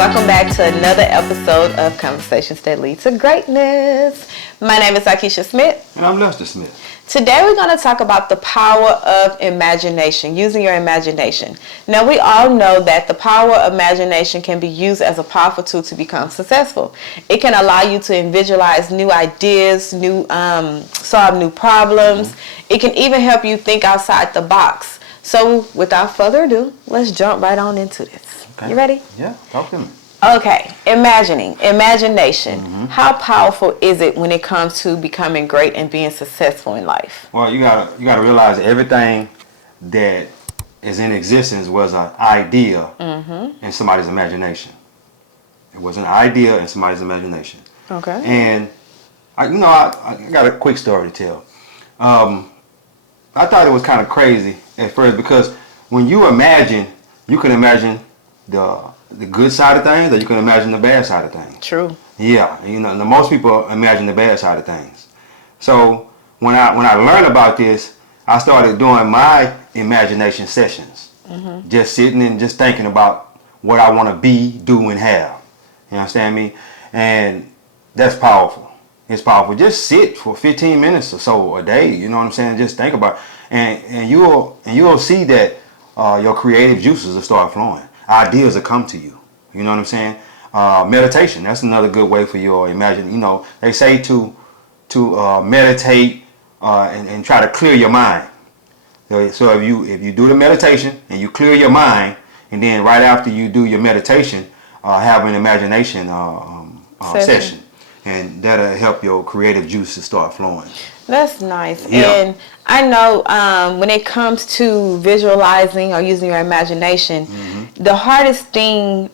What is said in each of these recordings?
welcome back to another episode of Conversations That Lead to Greatness. My name is Akisha Smith. And I'm Lester Smith. Today we're going to talk about the power of imagination, using your imagination. Now we all know that the power of imagination can be used as a powerful tool to become successful. It can allow you to visualize new ideas, solve new problems. It can even help you think outside the box. So without further ado, let's jump right on into this. Okay. You ready? Yeah, talk to me. Okay, imagination. How powerful is it when it comes to becoming great and being successful in life? Well, you gotta realize that everything that is in existence was an idea in somebody's imagination. It was an idea in somebody's imagination. Okay. And I got a quick story to tell. I thought it was kind of crazy at first because when you imagine, you can imagine the good side of things, or you can imagine the bad side of things. True. Yeah, most people imagine the bad side of things. So when I learned about this, I started doing my imagination sessions. Just sitting and just thinking about what I want to be, do, and have. You understand me? And that's powerful. It's powerful. Just sit for 15 minutes or so a day. You know what I'm saying? Just think about it. And you'll see that your creative juices will start flowing. Ideas will come to you. You know what I'm saying? Meditation, that's another good way for your imagine. They say to meditate and try to clear your mind. So if you do the meditation and you clear your mind, and then right after you do your meditation, have an imagination session. And that'll help your creative juices start flowing. That's nice. Yeah. And I know when it comes to visualizing or using your imagination, the hardest thing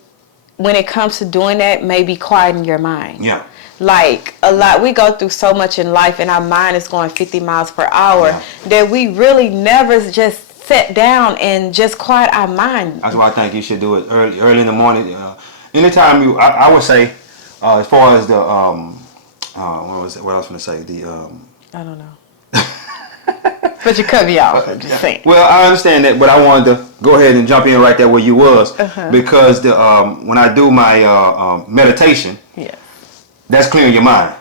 when it comes to doing that may be quieting your mind. Yeah. Like we go through so much in life and our mind is going 50 miles per hour that we really never just sit down and just quiet our mind. That's why I think you should do it early in the morning. Anytime I would say, as far as the what else was I say? I don't know. But you cut me off. I'm just saying. Well, I understand that, but I wanted to go ahead and jump in right there where you was because when I do my meditation, that's clearing your mind.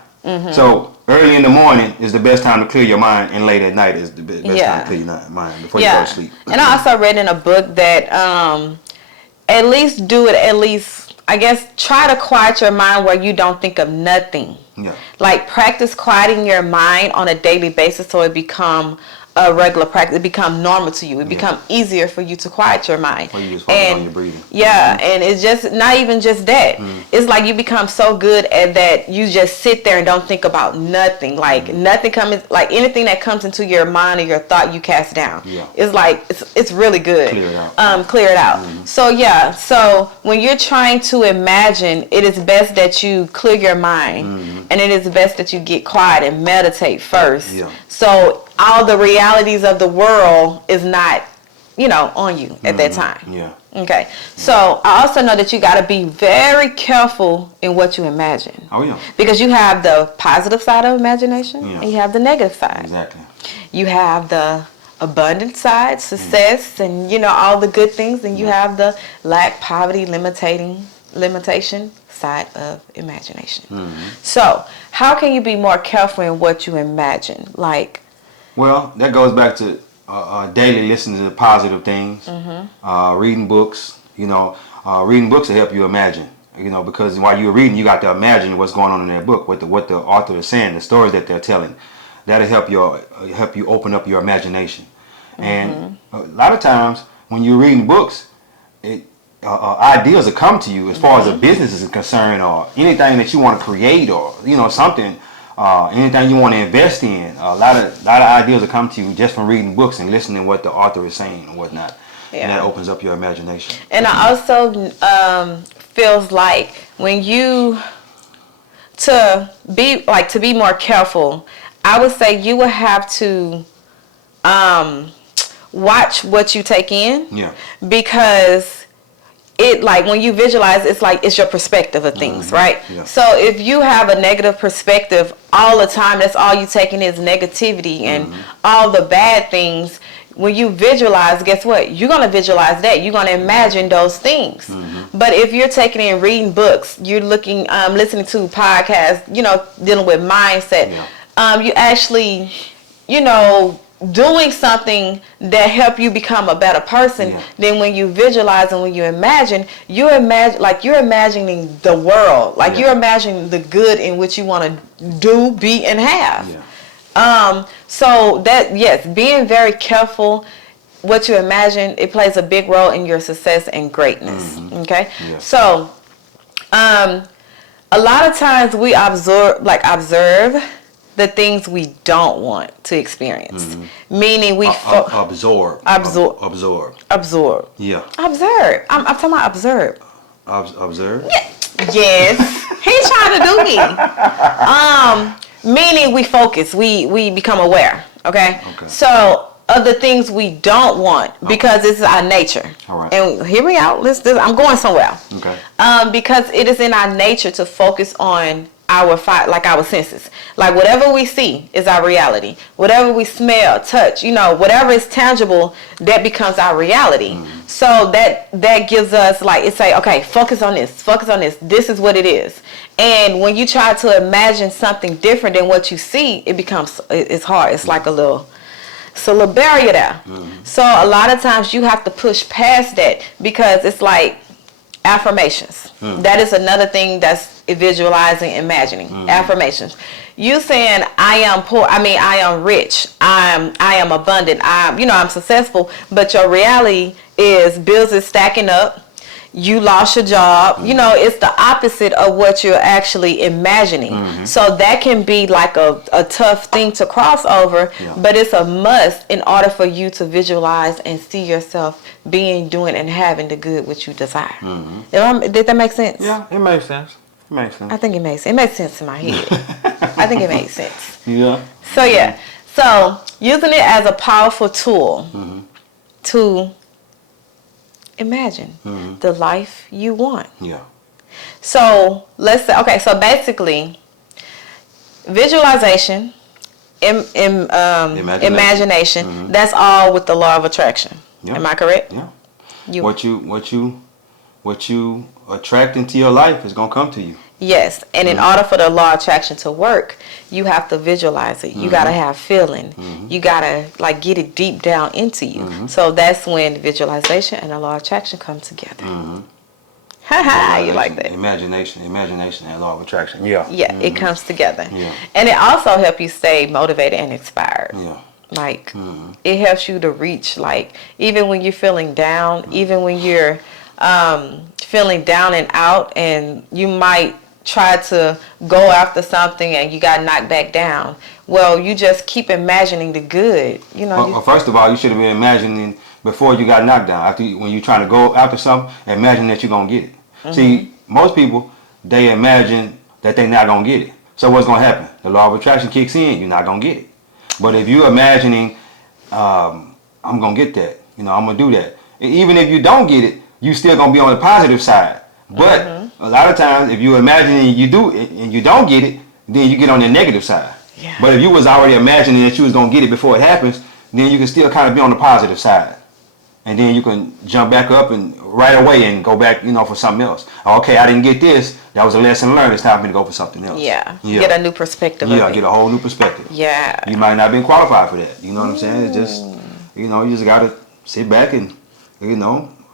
So early in the morning is the best time to clear your mind, and late at night is the best time to clear your mind before you go to sleep. And I also read in a book that I guess try to quiet your mind where you don't think of nothing. Yeah. Like practice quieting your mind on a daily basis so it become a regular practice. It become normal to you. It become easier for you to quiet your mind. Or you just focus on your breathing. Yeah, and it's just not even just that. It's like you become so good at that you just sit there and don't think about nothing. Like nothing comes, like anything that comes into your mind or your thought you cast down. Yeah. It's like it's really good. Clear it out. Clear it out. So when you're trying to imagine, it is best that you clear your mind, and it is best that you get quiet and meditate first. Yeah. So all the realities of the world is not, on you at that time. Yeah. Okay. So I also know that you got to be very careful in what you imagine. Oh yeah. Because you have the positive side of imagination and you have the negative side. Exactly. You have the abundant side, success, and all the good things, and you have the lack, poverty, limitation side of imagination. So how can you be more careful in what you imagine? Well, that goes back to daily listening to positive things, reading books. Reading books will help you imagine. Because while you're reading, you got to imagine what's going on in that book, what the author is saying, the stories that they're telling. That'll help you open up your imagination. And a lot of times when you're reading books, ideas will come to you as far as a business is concerned, or anything that you want to create, or something. Anything you want to invest in, a lot of ideas will come to you just from reading books and listening to what the author is saying and whatnot. And that opens up your imagination. And I also feels like when to be more careful, I would say you will have to watch what you take in. Yeah. Because when you visualize, it's your perspective of things, right? Yeah. So if you have a negative perspective all the time, that's all you taking is negativity and all the bad things, when you visualize, guess what? You're going to visualize that. You're going to imagine those things. But if you're taking in reading books, you're looking, listening to podcasts, dealing with mindset, you actually, doing something that help you become a better person. Then when you visualize and when you imagine, you're imagining the world, you're imagining the good in which you want to do, be, and have. So that, yes, being very careful what you imagine, it plays a big role in your success and greatness. Okay. So a lot of times we observe the things we don't want to experience. Meaning we absorb. Yeah. Observe. I'm talking about observe. Observe? Yeah. Yes. He's trying to do me. Meaning we focus. We become aware. Okay? So of the things we don't want, because this is our nature. All right. And hear me out. I'm going somewhere. Okay. Because it is in our nature to focus on our senses. Like whatever we see is our reality. Whatever we smell, touch, whatever is tangible, that becomes our reality. So that gives us it's okay, focus on this. This is what it is. And when you try to imagine something different than what you see, it's hard. It's like a little barrier there. So a lot of times you have to push past that, because it's like affirmations. That is another thing that's visualizing, imagining. Affirmations. You saying I am poor, I am rich, I am abundant, I'm successful, but your reality is bills is stacking up, you lost your job, it's the opposite of what you're actually imagining. So that can be like a tough thing to cross over, but it's a must in order for you to visualize and see yourself being, doing, and having the good which you desire. Did that make sense? Yeah, it makes sense. I think it makes sense in my head. I think it makes sense. Yeah. So using it as a powerful tool to imagine the life you want. Yeah. So let's say, so basically, visualization, imagination, that's all with the law of attraction. Am I correct? Yeah. What you attract into your life is gonna come to you. Yes, and in order for the law of attraction to work, you have to visualize it. You gotta have feeling. You gotta get it deep down into you. So that's when visualization and the law of attraction come together. Haha, you like that? Imagination, and law of attraction. Yeah. Yeah, it comes together. Yeah. And it also helps you stay motivated and inspired. Yeah. It helps you to reach, even when you're feeling down, even when you're feeling down and out, and you might try to go after something and you got knocked back down. Well, you just keep imagining the good. Well, first of all, you should have been imagining before you got knocked down. When you're trying to go after something, imagine that you're going to get it. See, most people, they imagine that they're not going to get it. So what's going to happen? The law of attraction kicks in, you're not going to get it. But if you're imagining, I'm going to get that, I'm going to do that. And even if you don't get it, you still going to be on the positive side. But a lot of times, if you imagine you do it and you don't get it, then you get on the negative side. Yeah. But if you was already imagining that you was going to get it before it happens, then you can still kind of be on the positive side. And then you can jump back up and right away and go back, for something else. Okay, I didn't get this. That was a lesson learned. It's time for me to go for something else. Yeah. Get a new perspective. Yeah, get a whole new perspective. Yeah. You might not have been qualified for that. You know what I'm saying? It's just, you just got to sit back and,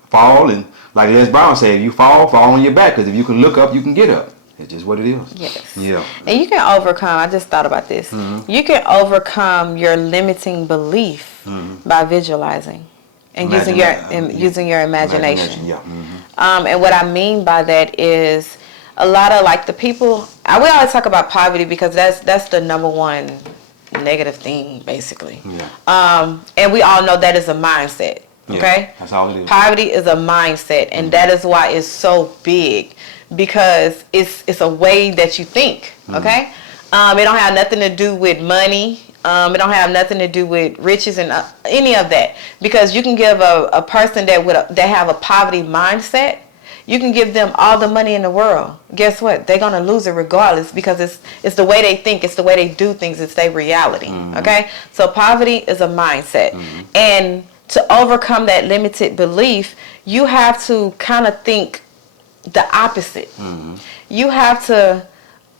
fall. And like Les Brown said, if you fall on your back. Because if you can look up, you can get up. It's just what it is. Yes. Yeah. And you can overcome, I just thought about this. You can overcome your limiting belief by visualizing. And using your imagination. Yeah. And what I mean by that is a lot of the people. We always talk about poverty because that's the number one negative thing, basically. Yeah. And we all know that is a mindset. Okay. Yeah, that's all it is. Poverty is a mindset, and that is why it's so big, because it's a way that you think. Okay. It don't have nothing to do with money. It don't have nothing to do with riches and any of that, because you can give a person that have a poverty mindset, You can give them all the money in the world. Guess what? They're going to lose it regardless, because it's the way they think, it's the way they do things, it's their reality. Okay? So poverty is a mindset. And to overcome that limited belief, you have to kind of think the opposite. You have to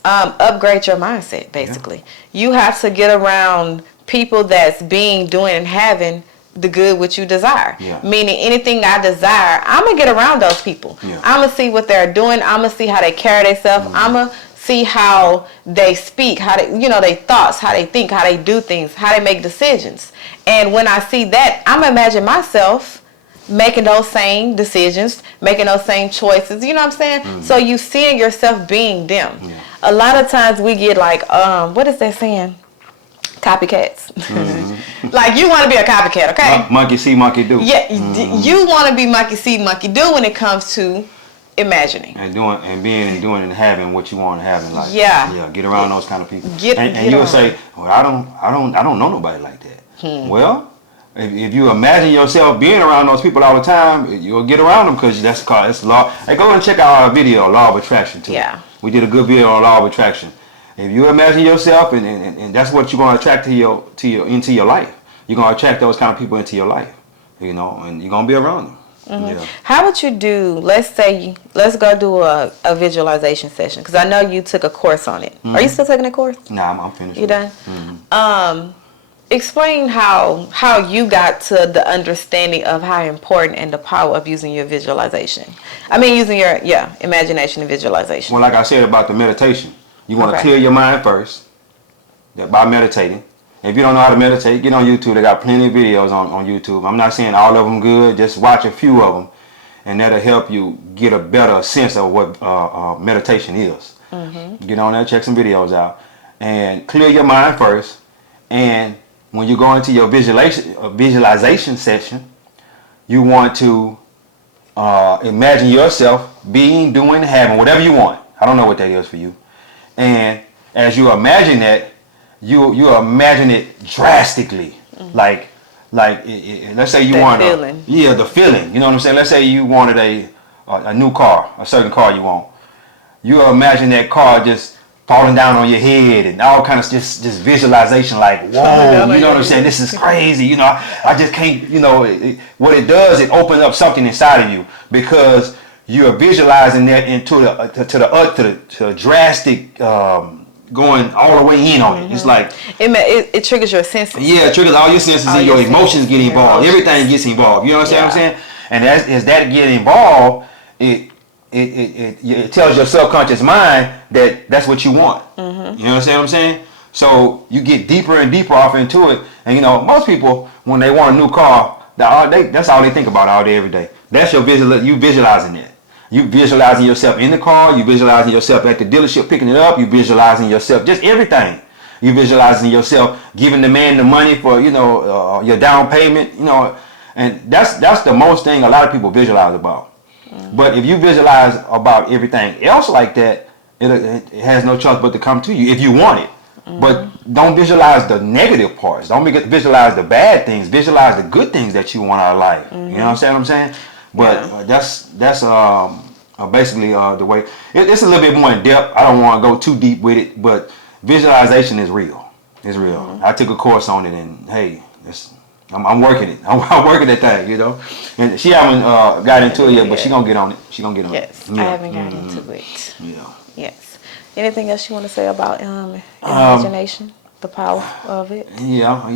upgrade your mindset, basically. You have to get around people that's being, doing, and having the good which you desire. Meaning anything I desire, I'm going to get around those people. I'm going to see what they're doing. I'm going to see how they carry themselves. I'm going to see how they speak, how they, their thoughts, how they think, how they do things, how they make decisions. And when I see that, I'm going to imagine myself making those same decisions, making those same choices. You know what I'm saying? So you seeing yourself being them. A lot of times we get like, what is that saying? Copycats. Like, you want to be a copycat, okay? Monkey see, monkey do. Yeah, you want to be monkey see, monkey do when it comes to imagining and doing and being and doing and having what you want to have in life. Yeah. Get around those kind of people. Get you'll say, well, I don't know nobody like that. Well, if you imagine yourself being around those people all the time, you'll get around them, because it's law. Hey, go and check out our video, Law of Attraction, too. Yeah. We did a good video on Law of Attraction. If you imagine yourself, and that's what you're going to attract into your life. You're going to attract those kind of people into your life, and you're going to be around them. Yeah. How would you do, let's go do a visualization session, because I know you took a course on it. Are you still taking a course? Nah, I'm finished. You done? Explain how you got to the understanding of how important and the power of using your visualization. I mean, using your imagination and visualization. Well, like I said about the meditation, you want to clear your mind first by meditating. If you don't know how to meditate, get on YouTube. They got plenty of videos on YouTube. I'm not saying all of them good. Just watch a few of them, and that'll help you get a better sense of what meditation is. Get on there, check some videos out, and clear your mind first. And when you go into your visualization session, you want to imagine yourself being, doing, having whatever you want. I don't know what that is for you. And as you imagine that, you imagine it drastically. Like let's say you want the feeling. You know what I'm saying? Let's say you wanted a new car, a certain car you want. You imagine that car just falling down on your head and all kind of just visualization, like, whoa, you know what I'm saying? This is crazy. I just can't, what it does, it opens up something inside of you, because you're visualizing that into the drastic, going all the way in on it. It's like it triggers your senses. Yeah, it triggers all your senses, and your emotions get involved. Everything gets involved. You understand what I'm saying? And as that get involved, it tells your subconscious mind that that's what you want. You understand what I'm saying? So you get deeper and deeper off into it. And most people, when they want a new car, that's all they think about all day, every day. That's your you visualizing it. You visualizing yourself in the car. You visualizing yourself at the dealership picking it up. You visualizing yourself, just everything. You visualizing yourself giving the man the money for your down payment. And that's the most thing a lot of people visualize about. But if you visualize about everything else like that, it has no choice but to come to you if you want it. But don't visualize the negative parts. Don't visualize the bad things. Visualize the good things that you want out of life. You know what I'm saying? But that's basically the way. It's a little bit more in depth. I don't want to go too deep with it, but visualization is real. It's real. I took a course on it, and hey, I'm working it. I'm working that thing, And she haven't got into it yet, but she gonna get on it. She gonna get on it. Yes, I haven't got into it. Yeah. Yes. Anything else you want to say about imagination, the power of it? Yeah,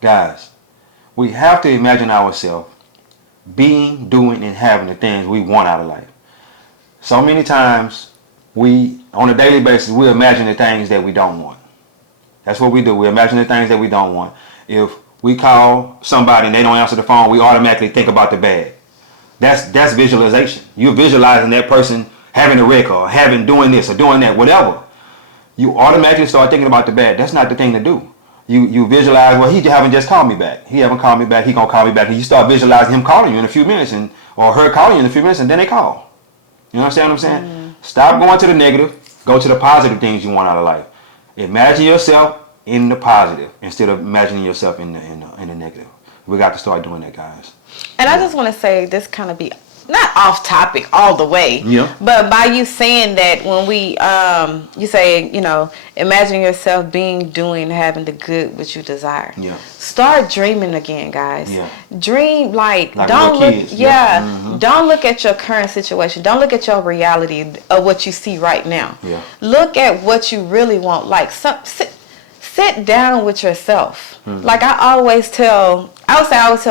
guys, we have to imagine ourselves being, doing, and having the things we want out of life. So many times, on a daily basis, we imagine the things that we don't want. That's what we do. We imagine the things that we don't want. If we call somebody and they don't answer the phone, we automatically think about the bad. That's visualization. You're visualizing that person having a wreck or doing this or doing that, whatever. You automatically start thinking about the bad. That's not the thing to do. You visualize, well, he haven't just called me back. He haven't called me back. He gonna call me back. And you start visualizing him calling you in a few minutes, or her calling you in a few minutes, and then they call. You understand what I'm saying? Stop going to the negative. Go to the positive things you want out of life. Imagine yourself in the positive instead of imagining yourself in the negative. We got to start doing that, guys. And I just want to say this kind of be not off topic all the way. Yeah. But by you saying that, when we you say, you know, imagine yourself being, doing, having the good which you desire. Yeah. Start dreaming again, guys. Yeah. Dream like little don't look kids. Yeah. don't look at your current situation. Don't look at your reality of what you see right now. Yeah. Look at what you really want. Like sit down with yourself. Like I always tell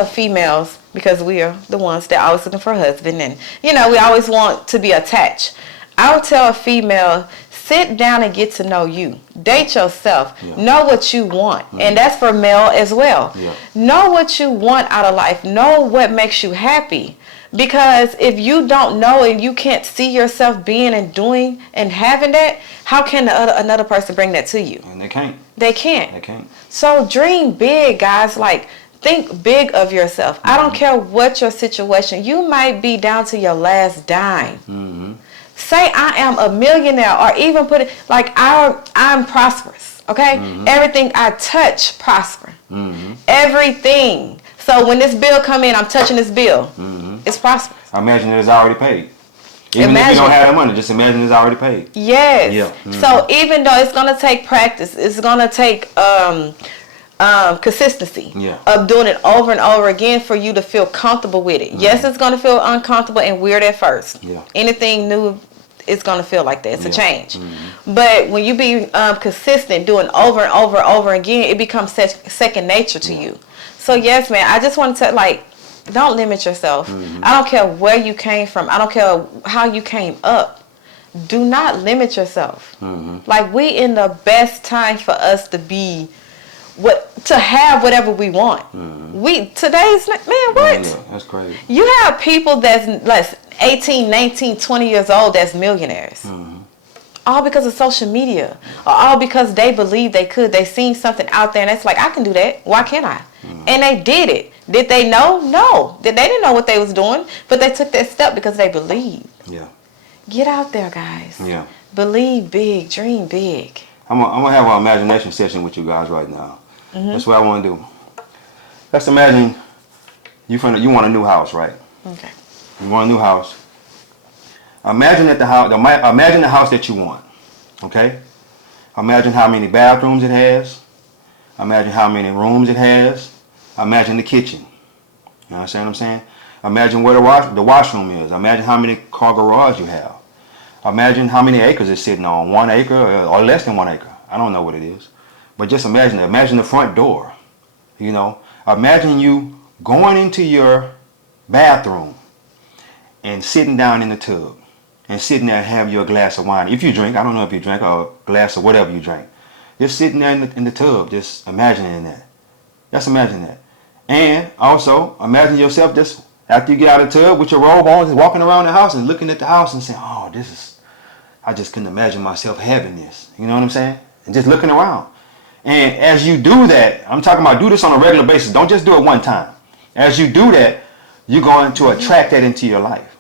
females, because we are the ones that are always looking for a husband, and you know, we always want to be attached. I would tell a female, sit down and get to know you. Date yourself. Yeah. Know what you want. And that's for male as well. Yeah. Know what you want out of life. Know what makes you happy. Because if you don't know and you can't see yourself being and doing and having that, how can another person bring that to you? And they can't. They can't. They can't. So dream big, guys. Like, think big of yourself. I don't care what your situation. You might be down to your last dime. Say I am a millionaire, or even put it like I'm prosperous. Okay, everything I touch prosper. Everything. So when this bill come in, I'm touching this bill. It's prosperous. Imagine it's already paid. Even if you don't have the money, just imagine it's already paid. Yes. Yeah. So even though it's gonna take practice, it's gonna take consistency of doing it over and over again for you to feel comfortable with it. Yes, it's gonna feel uncomfortable and weird at first. Anything new, it's gonna feel like that. It's a change. But when you be consistent, doing over and over and over again, it becomes second nature to you. So yes, man, I just want to like, don't limit yourself. I don't care where you came from. I don't care how you came up. Do not limit yourself. Like, we in the best time for us to be to have whatever we want. Today's man, what? Yeah, that's crazy. You have people that's less 18, 19, 20 years old that's millionaires. All because of social media, or all because they believe they could. They seen something out there and it's like, I can do that. Why can't I? And they did it. Did they know? No. They didn't know what they was doing, but they took that step because they believed. Yeah. Get out there, guys. Yeah. Believe big. Dream big. I'm gonna have an imagination session with you guys right now. That's what I want to do. Let's imagine you want a new house, right? Okay. You want a new house. Imagine the house that you want. Okay. Imagine how many bathrooms it has. Imagine how many rooms it has. Imagine the kitchen. You understand what I'm saying? Imagine where the washroom is. Imagine how many car garage you have. Imagine how many acres it's sitting on. 1 acre or less than 1 acre. I don't know what it is. But just imagine it. Imagine the front door. You know, imagine you going into your bathroom and sitting down in the tub and sitting there and have your glass of wine. If you drink, I don't know if you drink, or a glass of whatever you drink. Just sitting there in the tub, just imagining that. Just imagine that. And also, imagine yourself just after you get out of the tub with your robe on, just walking around the house and looking at the house and saying, oh, I just couldn't imagine myself having this. You know what I'm saying? And just looking around. And as you do that, I'm talking about do this on a regular basis. Don't just do it one time. As you do that, you're going to attract that into your life.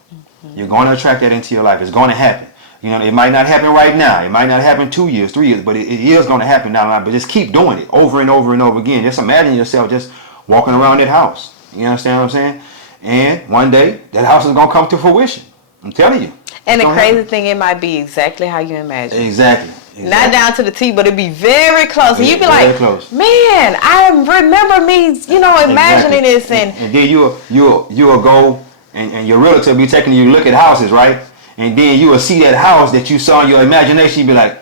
You're going to attract that into your life. It's going to happen. You know, it might not happen right now. It might not happen 2 years, 3 years, but it is going to happen down the line. But just keep doing it over and over and over again. Just imagine yourself just walking around that house. You understand what I'm saying? And one day, that house is going to come to fruition. I'm telling you. And the crazy thing, it might be exactly how you imagine. Exactly. Not down to the T, but it'd be very close. And you'd be like, close. Man, I remember me, imagining this. And then you'll go and your realtor will be taking you to look at houses, right? And then you will see that house that you saw in your imagination. You'll be like,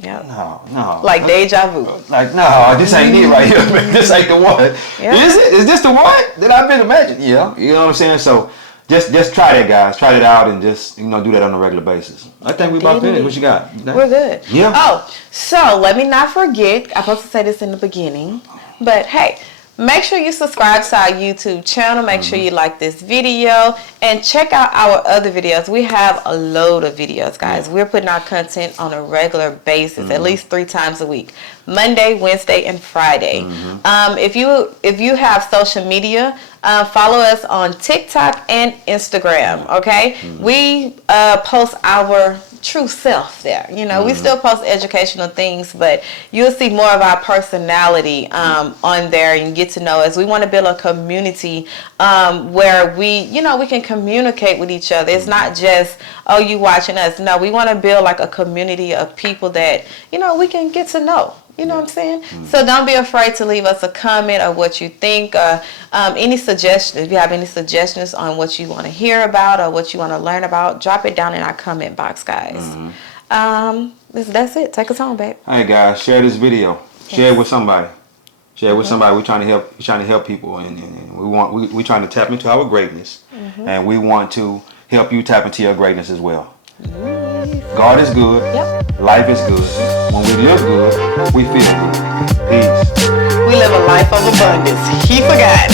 no. Like deja vu. Like, no, this ain't it right here. This ain't the one. Yeah. Is it? Is this the one that I've been imagining? Yeah. You know what I'm saying? So just try that, guys. Try it out and just, do that on a regular basis. I think we about finished. What you got? We're good. Yeah. Oh, so let me not forget. I'm supposed to say this in the beginning. But hey, make sure you subscribe to our YouTube channel. Make sure you like this video and check out our other videos. We have a load of videos, guys. Yeah. We're putting our content on a regular basis, at least 3 times a week. Monday, Wednesday, and Friday. If you have social media, follow us on TikTok and Instagram, okay? We post our true self there. You know, we still post educational things, but you'll see more of our personality on there, and get to know us. We want to build a community where we can communicate with each other. It's not just, oh, you watching us. No, we want to build like a community of people that, we can get to know. You know what I'm saying? So don't be afraid to leave us a comment of what you think, or any suggestions. If you have any suggestions on what you want to hear about or what you want to learn about, drop it down in our comment box, guys. That's it. Take us home, babe. Hey guys, share this video. Share it with somebody. Share it with somebody. We're trying to help. We're trying to help people, and we're trying to tap into our greatness, and we want to help you tap into your greatness as well. God is good. Yep. Life is good. When we live good, we feel good. Peace. We live a life of abundance. He forgot.